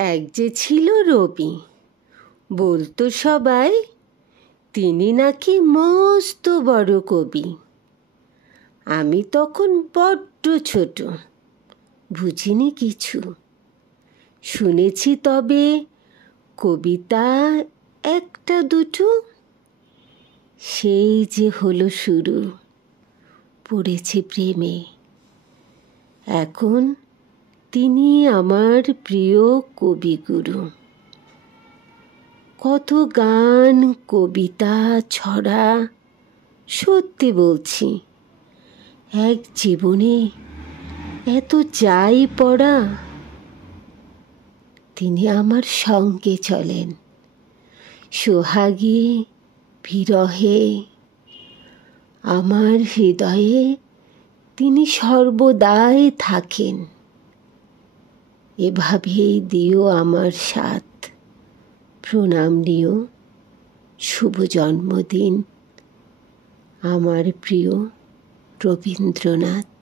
এক যে ছিল রবি, বলতো সবাই তিনি নাকি মস্ত বড় কবি। আমি তখন বড্ড ছোট, বুঝিনি কিছু। শুনেছি তবে কবিতা একটা দুটো। সেই যে হলো শুরু, পড়েছে প্রেমে। এখন তিনি আমার প্রিয় কবিগুরু। কত গান, কবিতা, ছড়া, সত্যি বলছি এক জীবনে এত চাই পড়া। তিনি আমার সঙ্গে চলেন সোহাগে বিরহে। আমার হৃদয়ে তিনি সর্বদাই থাকেন। এভাবেই দিও আমার সাথ, প্রণাম নিও, শুভ জন্মদিন আমার প্রিয় রবীন্দ্রনাথ।